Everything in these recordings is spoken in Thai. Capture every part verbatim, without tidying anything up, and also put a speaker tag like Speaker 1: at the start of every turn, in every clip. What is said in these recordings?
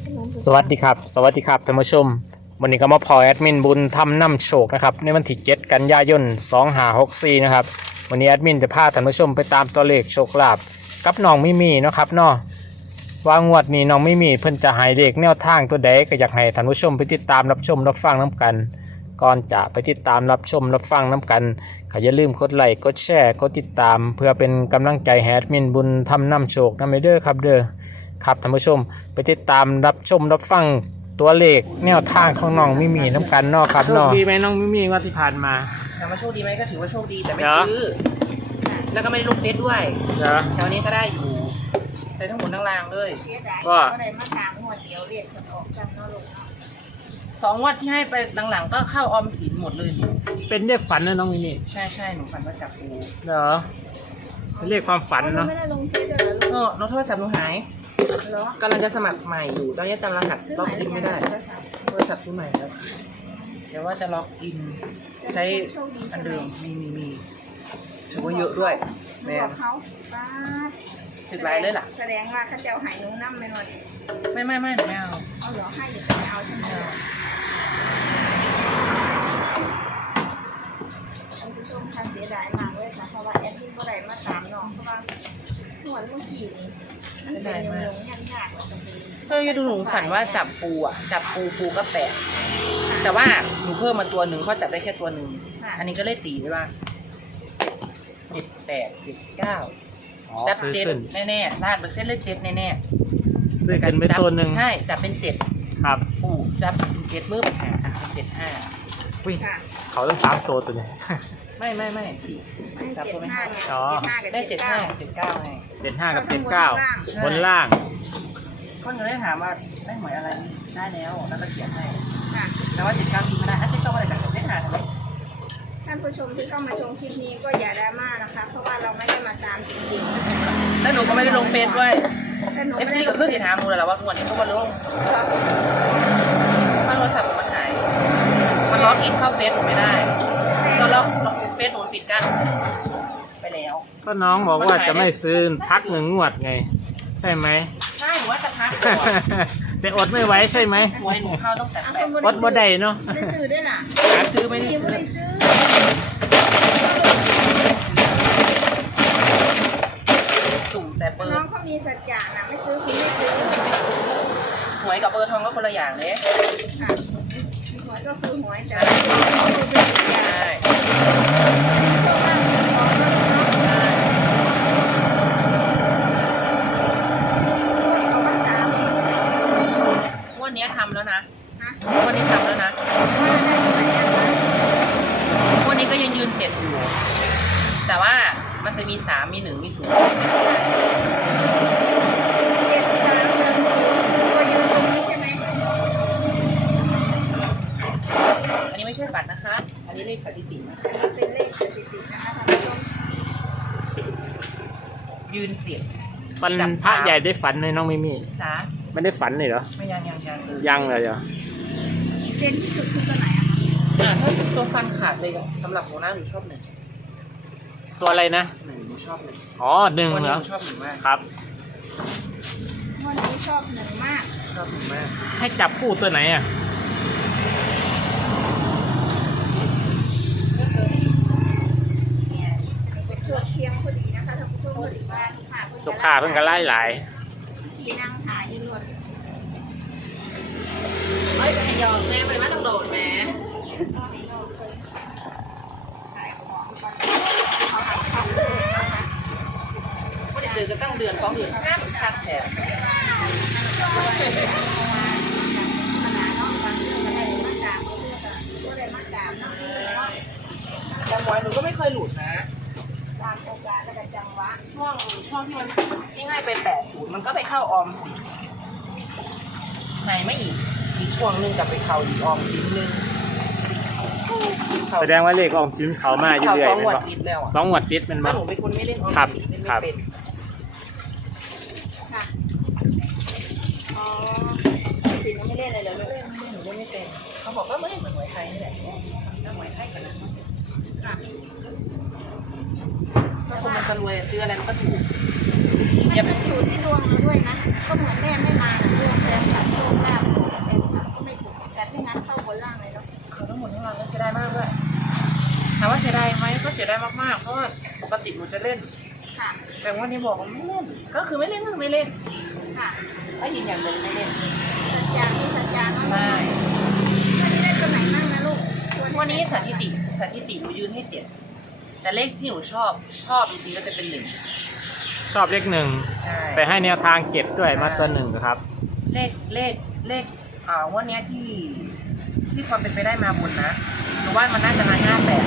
Speaker 1: สวัสดีครับสวัสดีครับท่านผู้ชมวันนี้ก็มาพอแอดมินบุญทำนำโชคนะครับในวันที่เจ็ดกันยายนสองห้าหกสี่นะครับวันนี้แอดมินจะพาท่านผู้ชมไปตามตัวเลขโชคลาภกับน้องมิมี่เนาะครับเนาะว่างวดนี้น้องมิมี่เพิ่นจะให้เลขแนวทางตัวใดก็อยากให้ท่านผู้ชมไปติดตามรับชมรับฟังน้ำกันก่อนจะไปติดตามรับชมรับฟังน้ำกันก็อย่าลืมกดไลค์กดแชร์กดติดตามเพื่อเป็นกำลังใจให้แอดมินบุญทำนำโชคนำไปเด้อครับเด้อครับท่านผู้ชมไปติดตามรับชมรับฟังตัวเลขแนวทางของน้องมิมี่น้ำกันเนาะครับเนาะดีไหมน้องมิมี่ว่าที่ผ่านมา
Speaker 2: ถามว่าโชคดีไหมก็ถือว่าโชคดีแต่ไม่ซื้อแล้วก็ไม่ได้ลงเฟซด้วยแถวนี้ก็ได้อยู่ได้ทั้งหมดทั้งรางเลย
Speaker 3: ก็ได้มาสามงวดเดียวเรียกคนออกกันเนาะลูก
Speaker 2: สองงวดที่ให้ไปหลังๆก็เข้าออมสินหมดเลย
Speaker 1: เป็นเรียกฝันนะน้องมิมี่
Speaker 2: ใช่ใช่หนูฝันว่าจับปู
Speaker 1: เหรอเรียกความฝันเนาะ
Speaker 3: ไม่ได้ลงเฟซเลย
Speaker 2: เออน้องโทรศัพท์หนูหายกำลังจะสมัครใหม่อยู่ตอนนี้จำรหัสล็อกอินไม่ได้โทรศัพท์ซื้อใหม่แล้วเดี๋ยวว่าจะล็อกอินใช้อันเดิมมีมีมีถือว่าเยอะด้วยแม่
Speaker 3: เขาป้า
Speaker 2: ถึงไรเลยล่ะ
Speaker 3: แสดงว่าข้าเจ้าหายนุ่งน้ำไม่หน่อย
Speaker 2: ไม่ไม่ไม่หนูไม่เอา
Speaker 3: เอาเหรอให้หรือไม่เอาใช่ไหมท่านผู้ชมท่านเสียดายมากเลยค่ะเพราะว่าแอดมินก็ได้มาสามน้องเพราะว่าหนวดลูกขี่นี่มันเป็นยงยากยาก
Speaker 2: เพื่อจะดูหนูฝันว่าจับปูอ่ะจับปูปูก็แปดแต่ว่าหนูเพิ่มมาตัวหนึ่งเขาจับได้แค่ตัวหนึ่งอันนี้ก็เลยตีไว้ว่าเจ็ดแปดเจ็ดเก้าจับเจ็ดแน่แน่ลาดเปอร์เซ็นต์เลยเจ็ดแน่แน่
Speaker 1: ซื้อกันเป็นตัวหนึ่ง
Speaker 2: ใช่จับเป็นเจ็ด
Speaker 1: ครับ
Speaker 2: ปูจับเจ็ดมือเป็นห้าเป็นเจ็ดห้า
Speaker 1: อุ้ยเขาต้องสามตัวตัวนี้
Speaker 2: ไม่ไม่ไม่สี่
Speaker 3: จับตัวไม่ห้า
Speaker 2: อ๋อได้เจ็ดห้าเจ็ดเก้าไง
Speaker 1: เจ็ดห้ากับเจ็ดเก้าบนล่าง
Speaker 2: คนก็เลยถามว่าได้หมวยอะไรได้แล้วแล้วก็เขียนให้แต่ว่าเจ็ดเก้าพิมพ์ไม่ได้ถ้าเจ็ดเก้าอะไรจากเจ็ดห้าทำไม
Speaker 3: ท่านผู้ชมที่เข้ามาชมคลิปนี้ก็อย่าดราม่านะคะเพราะว่าเราไม่ได้มาตามจริง
Speaker 2: ๆแล้วหนูก็ไม่ได้ลงเฟซด้วยเอฟซีก็เพิ่งติดตามดูแล้วว่าทุกวันนี้เขามาลงเพราะโทรศัพท์มันหายมันล็อกอินเข้าเฟซหนูไม่ได้ก็ล็อกเฟซหนูปิดกั้นไปแล้ว
Speaker 1: ก็น้องบอกว่าจะไม่ซื้อพักหนึ่งงวดไงใช่ไหม
Speaker 2: ใช่หนูว่าจะพัก
Speaker 1: แต่อดไม่ไหวใช่ไหม
Speaker 2: หวยหนูเข้าต้องแต่แปด
Speaker 1: อดบ่ได้เนาะ
Speaker 3: ไม่ซื้อด้วยน่ะ
Speaker 2: ซื้อไม่ได้
Speaker 3: ซื้อ
Speaker 2: สุ่มแต่เบอร์
Speaker 3: น้องเขามีสัจจะนะไม่ซื้อคุณไม่ซื้อ
Speaker 2: หวยกับเบอร์ทองก็คนละอย่างเลย
Speaker 3: ค่ะหวยก็คือหวยแต่
Speaker 2: ใช่วันนี้ทำแล้วนะวันนี้ทำแล้วนะวันนี้ก็ยังยืนเจ็ดอยู่แต่ว่ามันจะมีสามมีหนึ่งมีศูนย์
Speaker 3: เจ็ดสามหนึ่งตัวยืนตรงนี้ใช่ไหม
Speaker 2: อันนี้ไม่ใช่ฝันนะคะอันนี้เลขสถิตินะคะ
Speaker 3: เป็นเลขสถิตินะคะท่านผู้ชม
Speaker 2: ยืนเจ็ด
Speaker 1: ฝันพระใหญ่ได้ฝันเลยน้องมิมี่
Speaker 2: จ้า
Speaker 1: ไม่ได้ฝันเลยเหรอ
Speaker 2: ไม่ยังยังยัง
Speaker 1: ยังเลยเหรอ
Speaker 3: เด่นที่สุดคือตัวไหนอะ
Speaker 2: อ่าถ้าตัวฟันขาดเลยสำหรับหัวหน้าหนูชอบหนึ่ง
Speaker 1: ตัวอะไรนะ
Speaker 2: หนึ่งหนูชอบหนึ่ง
Speaker 1: อ๋อหนึ่งเหรอ
Speaker 2: ชอบหนึ่งมาก
Speaker 1: ครับ
Speaker 3: วันนี้ชอบหนึ่งมาก
Speaker 2: ชอบหนึ่งมาก
Speaker 1: ให้จับคู่ตัวไหนอ่ะ
Speaker 3: เป็นเครื่องเคียงพอดีนะคะท่านผู้ชมพอดีว่า
Speaker 1: ลูกค้าเพิ่งกันไล่หลาย
Speaker 3: ที่นั่งขายยืนรถ
Speaker 2: เฮ้ยไอ้ยองแม่ไปมาต้องโดดแม่ไม่ได้เจอกันตั้งเดือนสองเดือนห้ามคัดแถมจังหวะหนูก็ไม่เคยหลุดนะ
Speaker 3: ตามโอกาสและจังหวะ
Speaker 2: ช่วงช่วงที่มันที่ให้ไปแปดศูนย์มันก็ไปเข้าออมสินไหนไม่อีกอีกช่วงนึงจะไปเข้าอีกออมสินนึง
Speaker 1: แสดงว่าเลขออมสินเขามาเรื่อยๆ
Speaker 2: สองหวัดติดแล้ว
Speaker 1: สองหวัดติดมัน
Speaker 2: มาหนูเป็นคนไม่เล่นออมสินไม่เป็น
Speaker 3: ค่ะอ๋อสินไม่เล่นอะไรเลยไม่เล่นไม่เล่นหนูไม่เป็น
Speaker 2: เขาบอกว่าไม่ได้เหมือนหวยไทยนี่แหละน่าหวยไทยขนาดนั้นถ้าคนมันจะรวยซื้ออะไรมันก็ถูก
Speaker 3: อย่าเป็นสูตรที่ดวงเราด้วยนะก็เหมือนแม่ไม่มาดวงแรงจัดดวง
Speaker 2: จะเล่น
Speaker 3: ค่ะ
Speaker 2: แต่วันนี้บอกว่าไม่เล่น ก็คือไม่เล่นก็คือไม่เล่น
Speaker 3: ค่ะ
Speaker 2: ถ้ายินอย่างเดียวไม่เล่น
Speaker 3: สัญญาที่สัญญาเนาะ
Speaker 2: ใช่
Speaker 3: วันนี้ได้ตัวไหนบ้างนะลูก
Speaker 2: วันนี้สถิติสถิติหนูยืนให้เจ็ดแต่เลขที่หนูชอบชอบจริงๆก็จะเป็นหนึ่ง
Speaker 1: ชอบเลขหนึ่ง
Speaker 2: ใช่
Speaker 1: แต่ให้แนวทางเก็บด้วยมาตัวหนึ่งครับ
Speaker 2: เลขเลขเลขอ่าวันเนี้ยที่ที่ความเป็นไปได้มาบนนะหนูว่ามันน่าจะมาห้าแปด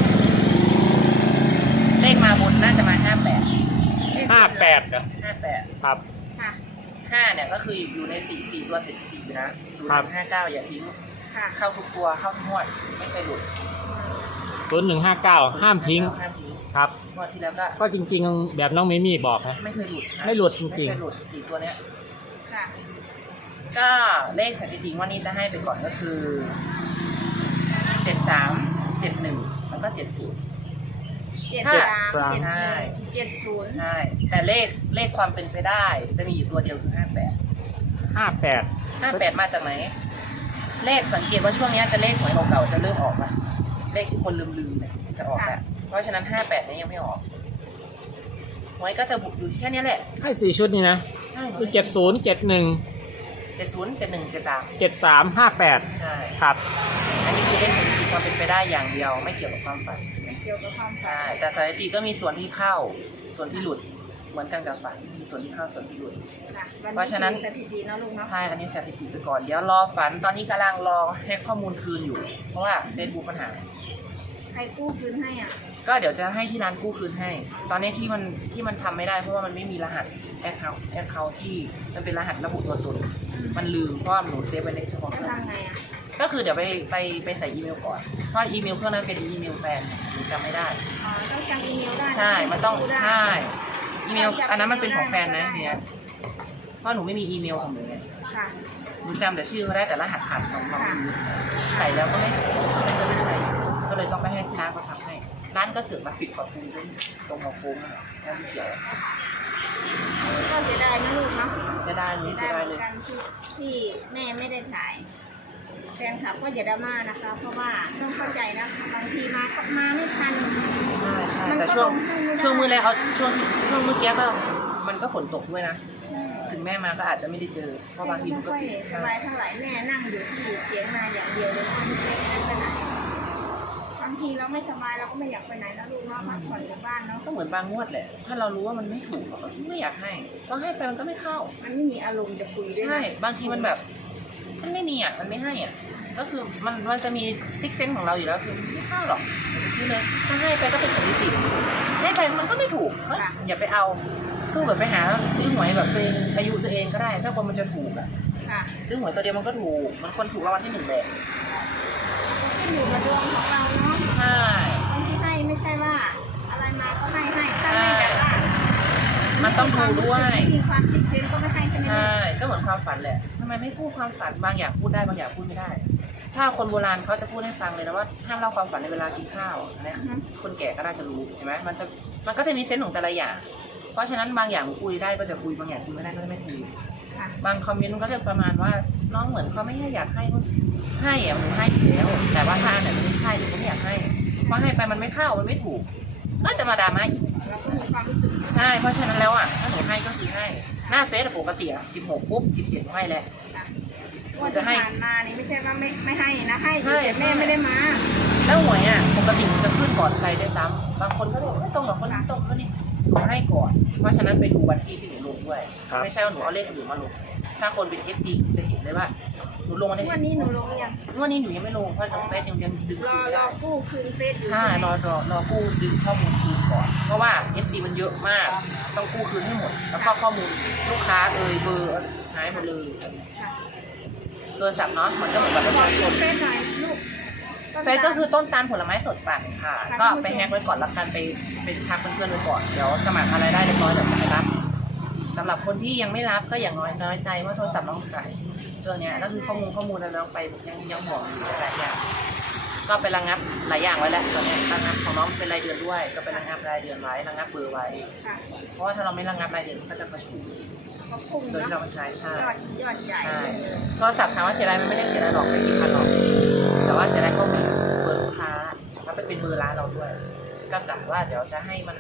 Speaker 2: เลขมาบนน่าจะมาห้าแปด
Speaker 1: ห้าแปดเหรอ
Speaker 2: ห้าแปด
Speaker 1: ครับ
Speaker 3: ค่ะ
Speaker 2: ห้าเนี่ยก็คืออยู่ในสี่สี่ตัวสถิติอยู่นะศูน
Speaker 1: ครับ
Speaker 2: ย์ห้าเก้าอย่าทิ้ง
Speaker 3: ค่ะ
Speaker 2: เข้าทุกตัวเข้าทุกงวดไม่เคยหลุด
Speaker 1: ศูนย์หนึ่งห้าเก้าห้ามทิ้ง
Speaker 2: ห้ามทิ้ง
Speaker 1: ครับ
Speaker 2: งวดที่แล้วก็
Speaker 1: ก็จริงๆ แบบน้องมิมี่บอกนะ
Speaker 2: ไม่เคยหลุดนะ
Speaker 1: ไม่หลุดจริงๆ
Speaker 2: ไม่เคยหลุดสี่ตัวเนี้ย
Speaker 3: ค่ะ
Speaker 2: ก็เลขสถิติวันนี้จะให้ไปก่อนก็คือเจ็ดสามเจ็ดหนึ่งแล้วก็เจ็ดศูนย์
Speaker 3: เจ็ด
Speaker 2: ห้า
Speaker 3: สาม
Speaker 2: ใช่
Speaker 3: เจ็ดศูนย์
Speaker 2: ใช่แต่เลขเลขความเป็นไปได้ จะมีอยู่ตัวเดียวคือห้าแปด
Speaker 1: ห้าแปด
Speaker 2: ห้าแปดมาจากไหน เลขสังเกตว่าช่วงนี้จะเลขหวยเก่าๆจะเริ่มออกแล้วเลขที่คนลืมๆเนี่ยจะออกแล้วเพราะฉะนั้นห้าแปดนี้ยังไม่ออกหวยก็จะบุกอยู่แค่นี้แหละ
Speaker 1: ให้สี่ชุดนี่นะ
Speaker 2: ใช่
Speaker 1: คือเจ็ดศูนย์เจ็ดหนึ่ง
Speaker 2: เจ็ดศูนย์เจ็ดหนึ่งเจ็ดสาม
Speaker 1: เจ็ดสามห้าแปด
Speaker 2: ใช่
Speaker 1: ครับ
Speaker 2: อันนี้คือเลขสถิติความเป็นไปได้อย่างเดียวไม่เกี่ยวกับความฝัน
Speaker 3: ไม่เกี่ยวกับความฝั
Speaker 2: ใช่
Speaker 3: น
Speaker 2: แต่สถิติก็มีส่วนที่เข้า ส่วนที่หลุด เหมือนกันกับฝันมีส่วนที่เข้าส่วนที่หลุด
Speaker 3: ค่ะ
Speaker 2: เพราะฉะนั้น
Speaker 3: สถิติเนาะลูกเนาะ
Speaker 2: ใช่ อันนี้สถิติไปก่อน เดี๋ยวรอฝัน ตอนนี้กำลังรอให้ข้อมูลคืนอยู่ เพราะว่าเฟซบุ๊กปัญหา
Speaker 3: ใครกู้คืนให้อ่ะ
Speaker 2: ก็เดี๋ยวจะให้ที่ร้านกู้คืนให้ ตอนนี้ที่มันที่มันทำไม่ได้เพราะว่ามันไม่มีรหัสแอคเคาท์แอคเคาท์ที่มันเป็นรหัสระบุตัวตน มันลืมเพราะว่าหนูเซฟไว้ในเครื่องของ
Speaker 3: จะ
Speaker 2: เครื่อง
Speaker 3: ทำไงอ่ะ
Speaker 2: ก็คือเดี๋ยวไปไปไปใส่อีเมลก่อน เพราะอีเมลเครื่องนั้นเป็นอีเมลแฟนหนูจำไม่ได้
Speaker 3: อ๋อ ต้องจำอีเมลได้
Speaker 2: ใช่ มันต้อง
Speaker 3: ได้
Speaker 2: ใช่ อีเมล อันนั้นมันเป็นของแฟนนะเนี่ยเพราะหนูไม่มีอีเมลของหนูไง
Speaker 3: ค่ะ
Speaker 2: หนูจำแต่ชื่อเขาได้แต่รหัสผ่านของน้องอยู่ใส่แล้วก็ไม่ก็ไม่ใช่ก็เลยต้องไปให้ที่ร้านเขาทำให้ ร้านก็เสือกมาปิดขอบคุณด้วยตรงหัวโค้งนั่นแหละแล้วเขียว
Speaker 3: ก็เสียดายนะลูกเนาะ
Speaker 2: จะได้เลย
Speaker 3: ได้
Speaker 2: จะได้
Speaker 3: เห
Speaker 2: เล
Speaker 3: มือย นกันที่ที่แม่ไม่ได้ถ่ายแฟนคลับก็อย่าดราม่านะคะ เพราะว่าต้องเข้าใจนะบางทีมาก็มาไม่ทัน
Speaker 2: ใช่ใช่
Speaker 3: มันก็
Speaker 2: แต่ช่วง
Speaker 3: ลงให้ไม่ได้
Speaker 2: ช่วงมือแรกเขาช่วงช่วงเมื่อกี้ก็มันก็ฝนตกด้วยนะ ถึงแม่มาก็อาจจะไม่ได้เจอ เพราะบางทีมันก็
Speaker 3: ไม่ค่อย
Speaker 2: ติด
Speaker 3: ส
Speaker 2: ใช่
Speaker 3: บายเท่าไหร่แม่นั่งอยู่ที่เสียงนาอย่างเดียวเลยไม่ได้ไปไหนบางทีเราไม่สบายเราก็ไม่อยากไปไหนนะลูกเนาะพักผ่อนอยู่บ้านเนาะ
Speaker 2: ก็เหมือนบางงวดแหละ ถ้าเรารู้ว่ามันไม่ถูกเราก็ไม่อยากให้เพราะให้ไปมันก็ไม่เข้า
Speaker 3: มันไม่มีอารมณ์จะคุยด้วยนะ
Speaker 2: ใช่ บางทีมันแบบ มันไม่มีอ่ะ มันไม่ให้อ่ะ ก็คือมันมันจะมีซิกเซนของเราอยู่แล้วคือไม่เข้าหรอกอย่าไปซื้อเลย ถ้าให้ไปก็เป็นผลที่ติดให้ไปมันก็ไม่ถูกเฮ้ยอย่าไปเอา สู้แบบไปหาซื้อหวยแบบตัวเองอายุตัวเองก็ได้ ถ้าคนมันจะถูกอ่ะ
Speaker 3: ค่ะ
Speaker 2: ซื้อหวยตัวเดียวมันก็ถูก มันคนถูกรางวัลที่หนึ่งเลย
Speaker 3: ขึ้นอยู่กับดวงของเราเนาะ
Speaker 2: ใช่
Speaker 3: บางทีให้ไม่ใช่ว่า อะไรมาก็ให้ให้ถ้าไม่แบบว่า
Speaker 2: มันต้องดูด้วย
Speaker 3: ไม่มีความคิดเห็นก็ไม่ให้ใช่ไหม
Speaker 2: ใช่ ก็เหมือนความฝันแหละทำไมไม่พูดความฝัน บางอย่างพูดได้ บางอย่างพูดไม่ได้ ถ้าคนโบราณเขาจะพูดให้ฟังเลยนะว่าห้ามเล่าความฝันในเวลากินข้าวอันเนี้ย คนแก่ก็น่าจะรู้เห็นไหมมันจะมันก็จะมีเซนส์ของแต่ละอย่าง เพราะฉะนั้นบางอย่างคุยได้ก็จะคุย บางอย่างคุยไม่ได้ก็จะไม่คุย
Speaker 3: ค่ะ
Speaker 2: บางคอมเมนต์มันก็จะประมาณว่าน้องเหมือนเขาไม่ให้อยากให้ให้อะหนูให้อยู่แล้ว แต่ว่าถ้าอันไหนมันไม่ใช่หนูก็ไม่อยากให้ เพราะให้ไปมันไม่เข้า มันไม่ถูก ก็จะมาดราม่าอีก
Speaker 3: เราก็มีความรู้สึก
Speaker 2: ใช่ เพราะฉะนั้นแล้วอ่ะ ถ้าหนูให้ก็คือให้ หน้าเฟซอะปกติอ่ะสิบหกปุ๊บสิบเจ็ดให้แล้ว
Speaker 3: ว่าที่ผ่านมานี่ไม่ใช่ว่าไม่ไม่ให้นะให้อยู่
Speaker 2: ใช่
Speaker 3: แต่แม่ไม่ได้มา
Speaker 2: แล้วหวยอ่ะปกติมันจะขึ้นก่อนใครด้วยซ้ำบางคนก็บอกไม่ตรงกับคนนี้ตรงคนนี้หนูให้ก่อน เพราะฉะนั้นไปดูวันที่ที่หนูลงด้วย
Speaker 1: ครับ
Speaker 2: ไม่ใช่ว่าหนูเอาเลขอื่นมาลง ถ้าคนเป็น เอฟ ซี จะเห็นเลยว่าหนูลงวันนี้
Speaker 3: วันนี้หนูลงยัง
Speaker 2: วันนี้หนูยังไม่ลงเพราะทางเฟซยังยังดึง
Speaker 3: ร
Speaker 2: คื
Speaker 3: อน
Speaker 2: ไม่
Speaker 3: ร
Speaker 2: ได้
Speaker 3: อกู้คืนเฟซอยู่
Speaker 2: ใช่
Speaker 3: ไหม
Speaker 2: รอรอรอกู้ดึงข้อมูลคืนก่อน เพราะว่า เอฟ ซี มันเยอะมาก ต้องกู้คืนให้หมด แล้วก็ข้อมูลลูกค้าเอ่ยเบอร์หายหมดเลย
Speaker 3: ค่ะ
Speaker 2: โทรศัพท์เนาะมันก็เหมือนกับประ
Speaker 3: บอ
Speaker 2: ชาก ชน
Speaker 3: เฟซหน่อยลูก
Speaker 2: เฟซก็คือต้นตาลผลไม้สดปั่นค่ะ ก็ไปแฮกไว้ก่อนแล้วกันไปไปทักเพื่อนๆไว้ก่อน เดี๋ยวสมัครอะไรได้เรียบร้อยเดี๋ยวจะไปรับสำหรับคนที่ยังไม่รับก็อย่างน้อยน้อยใจว่าโทรศัพท์น้องหายช่วงเนี้ยก็คือข้อมูลข้อมูลอะไรน้องไปยังยังห่วงอยู่หลายอย่างก็ไประงับหลายอย่างไว้แล้วตอนนี้ระงับของน้องเป็นรายเดือนด้วย ก็ไประงับรายเดือนไว้ระงับเบอร์ไว้
Speaker 3: ค่ะ
Speaker 2: เพราะว่าถ้าเราไม่ระงับรายเดือนก็จะประชุม
Speaker 3: ก็พุ่ง
Speaker 2: โดยที่เรา
Speaker 3: เนาะ
Speaker 2: ไม่ใช้ใช่
Speaker 3: ยอดยอดใหญ่
Speaker 2: ใช่
Speaker 3: เลย
Speaker 2: โทรศัพท์ถามว่าเสียดายมันไม่ได้เสียดายหรอกไม่กี่พันหรอกแต่ว่าเสียดายข้อมูลเบอร์ลูกค้าแล้วไปเป็นเบอร์ร้านเราด้วย ก็กะว่าเดี๋ยวจะให้มัน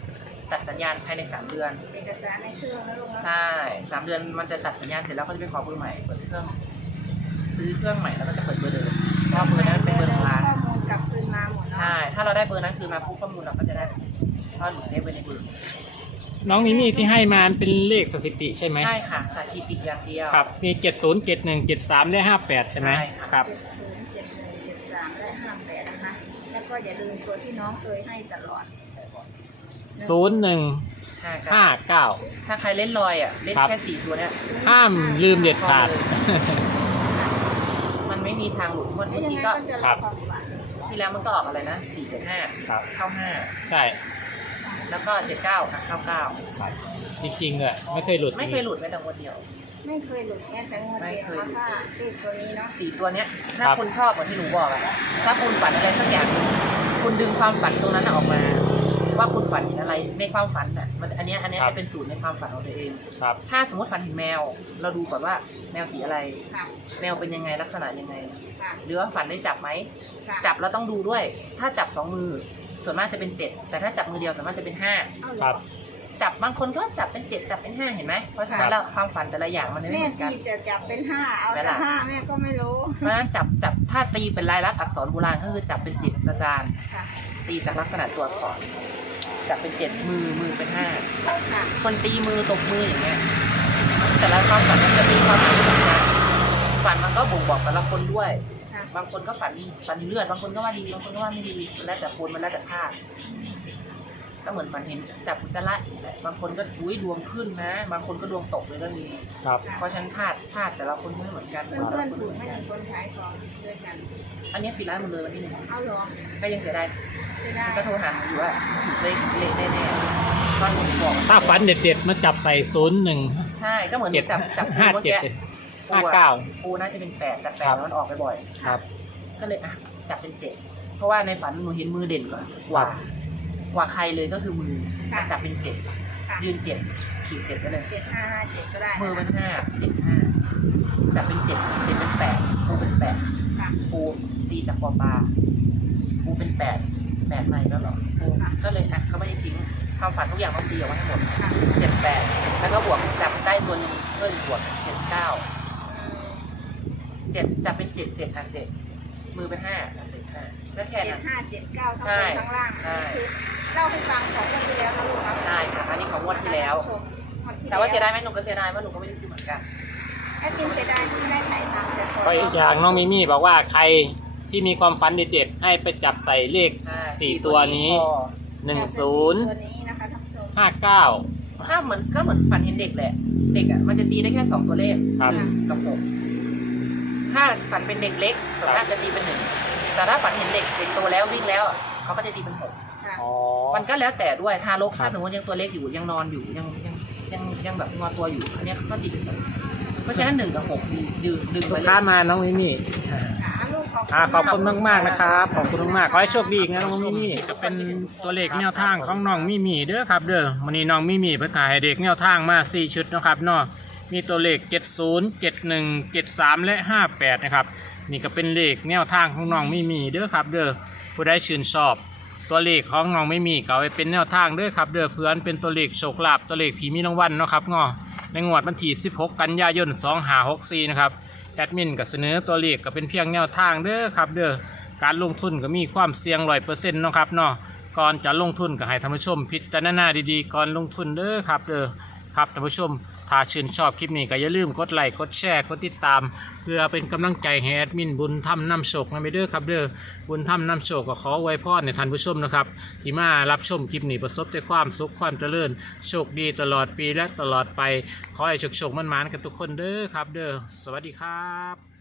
Speaker 2: ตัดสัญญาณภายในสามเดือน
Speaker 3: เอกสารในเครื่องนะลูกนะ
Speaker 2: ใช่สามเดือนมันจะตัดสัญญาณเสร็จแล้วก็จะไปขอเบอร์ใหม่เปิดเครื่องซื้อเครื่องใหม่แล้วก็จะเปิดเบอร์เดิมเพราะเบอร์นั้นเป็นเบอร์ของร้าน
Speaker 3: ข้อมูลกลับคืนมาหมดเนาะ
Speaker 2: ใช่ถ้าเราได้เบอร์นั้นคืนมาปุ๊บข้อมูลเราก็จะได้เพราะหนูเซฟไว้ในเบอร์
Speaker 1: น้องมิมี่ที่ให้มาเป็นเลขสถิติใช่ไหม
Speaker 2: ใช่ค่ะสถิติอย่างเดียว
Speaker 1: ครับมีเจ็ดศูนย์เจ็ดหนึ่งเจ็ดสามและห้าแปดใช่ไหม
Speaker 2: ใช่ค่ะ
Speaker 1: ครับ
Speaker 3: เจ็ดศูนย์เจ็ดหนึ่งเจ็ดสามและห้าแปดนะคะ แล้วก็อย่าลืมตัวที่น้องเคยให้ตลอด
Speaker 1: ศูนย์หนึ่ง
Speaker 2: ใช่ค่ะ
Speaker 1: ห้าเก้า
Speaker 2: ถ้าใครเล่นลอยอ่ะเล่น
Speaker 1: ครับ
Speaker 2: แค่สี่ตัวเนี้ย
Speaker 1: ห้ามลืมเด็ดขาด
Speaker 2: มันไม่มีทางหลุดเมื่อ
Speaker 3: ไม่ยัง
Speaker 2: กี้
Speaker 3: ไง
Speaker 2: ก็
Speaker 3: ก็จะ
Speaker 1: ครั
Speaker 3: รับบ ความหวัง
Speaker 2: ที่แล้วมันก็ออกอะไรนะสี่เจ็ดห้า
Speaker 1: ครับ
Speaker 2: เข้าห้า
Speaker 1: ใช่
Speaker 2: แล้วก็เจ็ดเก้าเข้าเก้า
Speaker 1: ครับจริงๆเลยไม่เคยหลุด
Speaker 2: ไม่เคยหลุดแม้แต่คนเดียว
Speaker 3: ไม่เคยหลุดแม้แต่งวดเดียวนะคะเลขตัวนี้เนาะ
Speaker 2: สี่ตัวเนี้ยถ้าคุณชอบเหมือนที่หนูบอกอะถ้าคุณฝันอะไรสักอย่างหนึ่งคุณดึงความฝันตรงนั้นน่ะออกมา ว่าคุณฝันเห็นอะไรในความฝันน่ะมันอันเนี้ยอันเนี้ยจะเป็นสูตรในความฝันของตัวเอง
Speaker 1: ครับ
Speaker 2: ถ้าสมมติฝันเห็นแมว เราดูก่อนว่าแมวสีอะไร
Speaker 3: ค่ะ
Speaker 2: แมวเป็นยังไงลักษณะยังไง
Speaker 3: ค่ะ
Speaker 2: หรือว่าฝันได้จับไหม
Speaker 3: ค่ะ
Speaker 2: จับเราต้องดูด้วย ถ้าจับสองมือส่วนมากจะเป็นเจ็ดแต่ถ้าจับมือเดียวส่วนมากจะเป็นห้า
Speaker 3: เอาเห
Speaker 1: ค
Speaker 3: ร
Speaker 1: รั
Speaker 3: อบ
Speaker 2: จับบางคนก็จับเป็นเจ็ดจับเป็นห้าเห็นไหมเพราะฉะนั้
Speaker 1: ครั
Speaker 2: น
Speaker 1: บ
Speaker 2: แล้วความฝันแต่ละอย่างมันไม่
Speaker 3: แม่
Speaker 2: เหมือนกัน
Speaker 3: ที่จะจับเป็นห้าเอา
Speaker 2: ไม่
Speaker 3: แต่
Speaker 2: ล่ะ
Speaker 3: ห้าแม่ก็ไม่รู้
Speaker 2: เพราะฉะนั้นจับจับถ้าตีเป็นลายลักษณ์อักษรโบราณก็คือจับเป็นจิตอาจารย์
Speaker 3: ค่ะ
Speaker 2: ตีจากลักษณะตัวอักษรจับเป็นเจ็ดมือมือเป็นห้า
Speaker 3: ค่ะ
Speaker 2: คนตีมือตบมืออย่างเงี้ยแต่ละความฝันมันจะมีความหมายไม่เหมือนกันฝันมันก็บ่งบอกแต่ละคนด้วย
Speaker 3: ค่ะ
Speaker 2: บางคนก็ฝันฝันเลือดบางคนก็ว่าดีบางคนก็ว่าไม่ดีมันแล้วแต่คนมันแล้วแต่ภาพก็เหมือนฝันเห็นจับอุจจาระบางคนก็อุ้ยดวงขึ้นนะ บางคนก็ดวงตกเลยก็มี
Speaker 1: ครับ
Speaker 2: เพราะฉะนันธาตุธาตุแต่ละคนไม่เหมือนกัน
Speaker 3: เพื่อนๆถูกไม่หนึ่งคนขายของด้วยกัน
Speaker 2: อันนี้ปิดร้านหมดเลยวันที่หนึ่ง
Speaker 3: เอาเหรอ
Speaker 2: ก็ยังเสียดาย
Speaker 3: ไม่ได้
Speaker 2: ก็โทรหาหนูอยู่ว่าถูกเลขเลขแน่ๆตอนหนูบอก
Speaker 1: ถ้าฝันเด็ดๆมาจับใส่ศูนย์หนึ่ง
Speaker 2: ใช่ก็เหมือนห
Speaker 1: เจ็
Speaker 2: นู
Speaker 1: ด
Speaker 2: จับจับ
Speaker 1: ห้า
Speaker 2: ปูเมื่อ
Speaker 1: เจ็ด
Speaker 2: กี้
Speaker 1: ห้าเก้า
Speaker 2: ปูน่าจะเป็นแปดแต่แป
Speaker 1: ครั
Speaker 2: ด
Speaker 1: บ
Speaker 2: มันออกไปบ่อย
Speaker 1: ครับ
Speaker 2: ก็เลยอ่ะจับเป็นเจ็ดเพราะว่าในฝันหนูเห็นมือเด่นกว่ากว่ากว่าใครเลยก็คือมือมาจับเป็นเจ็ด
Speaker 3: ค่ะ
Speaker 2: ยืนเจ็ดขีดเจ็ดก็เลย
Speaker 3: เจ็ดห้าห้าเจ็ดก็ได้
Speaker 2: มือเป็นห้าเจ็ดห้าจับเป็นเจ็ดเจ็ดเป็นแปดปูเป็นแปด
Speaker 3: ค่ะ
Speaker 2: ปูตีจากปอปลาปูเป็นแปดแปดในแล้วเหรอปูก็เลยอ่ะก็ไม่ได้ทิ้งความฝันทุกอย่างต้องตีออกมาให้หมด
Speaker 3: ค่ะ
Speaker 2: เจ็ดแปดแล้วก็บวกจับได้ตัวหนึงเพิ่มบวกเจ็ดเก้า
Speaker 3: อืม
Speaker 2: เจ็ดจับเป็นเจ็ดเจ็ดอ่ะเจ็ดมือเป็นห้าอ่ะเจ็ดห้าก็แค่
Speaker 3: เจ็
Speaker 2: นั้
Speaker 3: ด
Speaker 2: น
Speaker 3: ห้าเจ็ดเก้าทั้ง
Speaker 2: ใช่
Speaker 3: บนทั้งล่าง
Speaker 2: ใช่
Speaker 3: คือเล่าให้ฟังของงวดที่แล้วนะลูกนะ
Speaker 2: ใช่ค่ะอันนี้ของงวดที่แล้ว
Speaker 3: งดที่
Speaker 2: แต่ว่าเสียดายไหมหนูก็เสียดายว่าหนูก็ไม่ได้ซื้อเหมือนกัน
Speaker 3: แอดมินเสียดายที่ไม่ได้ถ่ายทำแต่ข
Speaker 1: ก็อีกอย่างน้องมิมี่บอกว่าใครที่มีความฝันเด็ดๆให้ไปจับใส่เลข
Speaker 2: ใช่
Speaker 1: สี่ตัวนี้
Speaker 2: พอ
Speaker 1: หนึ่งศูนย์
Speaker 3: ตัวนี้นะคะท่านผู้ชม
Speaker 1: ห้าเก้า
Speaker 2: ถ้าเหมือนก็เหมือนฝันเห็นเด็กแหละ เด็กอ่ะมันจะตีได้แค่สองตัวเลข
Speaker 1: ครับ
Speaker 2: หนึ่งกับหกถ้าฝันเป็นเด็กเล็กส่วนมากจะตีเป็นหนึ่งแต่ถ้าฝันเห็นเด็กเด็กโตแล้ววิ่งแล้วอ่ะเขาก็จะตีเป็นหก
Speaker 3: ค่ะ
Speaker 1: อ๋อ
Speaker 2: มันก็แล้วแต่ด้วยทารก
Speaker 1: ครับ
Speaker 2: ถ้าสมมติยังตัวเล็กอยู่ยังนอนอยู่ยังยังยังยังแบบงอตัวอยู่อันเนี้ยก็ตีเป็นหกเพราะฉะนั้นหนึ่งกับหกดึงดึงดึง
Speaker 1: ลู
Speaker 2: ไป
Speaker 1: ก
Speaker 2: เล
Speaker 1: ค้าย มาน้องมิมี่
Speaker 3: อ่าลูกขอบคุณ
Speaker 1: อ่าขอบคุณมากมากๆนะครับ ขอบคุณมากๆขอให้โชคดีนะน้องมิมี่ก็เป็นตัวเลขแนวทางของน้องมิมี่เด้อครับเด้อวันนี้น้องมิมี่เพิ่นขายเด็กแนวทางมาสี่ชุดนะครับเนาะมีตัวเลขเจ็ดศูนย์ เจ็ดหนึ่ง เจ็ดสามและห้าแปดนะครับนี่ก็เป็นเลขแนวทางของน้องมิมี่เด้อครับเด้อผู้ใดชื่นชอบ ตัวเลขของน้องมิมี่ก็เอาไปเป็นแนวทางเด้อครับเด้อเพื่อนเป็นตัวเลขโชคลาภตัวเลขที่มีรางวัลเนาะครับเนาะในงวดวันที่สิบหกกันยายนสองห้าหกสี่นะครับ แอดมินก็เสนอตัวเลขก็เป็นเพียงแนวทางเด้อครับเด้อการลงทุนก็มีความเสี่ยงร้อยเปอร์เซ็นต์นาะครับเนาะก่อนจะลงทุนก็ให้ท่านผู้ชมพิจารณาดีๆก่อนลงทุนเด้อครับเด้อครับท่านผู้ชมถ้าชื่นชอบคลิปนี้ก็อย่าลืมกดไลค์กดแชร์กดติดตาม เพื่อเป็นกำลังใจให้แอดมินบุญธรรมนำโชคนะเด้อครับเด้อบุญธรรมนำโชคก็ขอไว้พรในท่านผู้ชมนะครับที่มารับชมคลิปนี้ประสบแต่ความสุขความเจริญโชคดีตลอดปีและตลอดไปขอให้โชคๆมันๆกันทุกคนเด้อครับเด้อสวัสดีครับ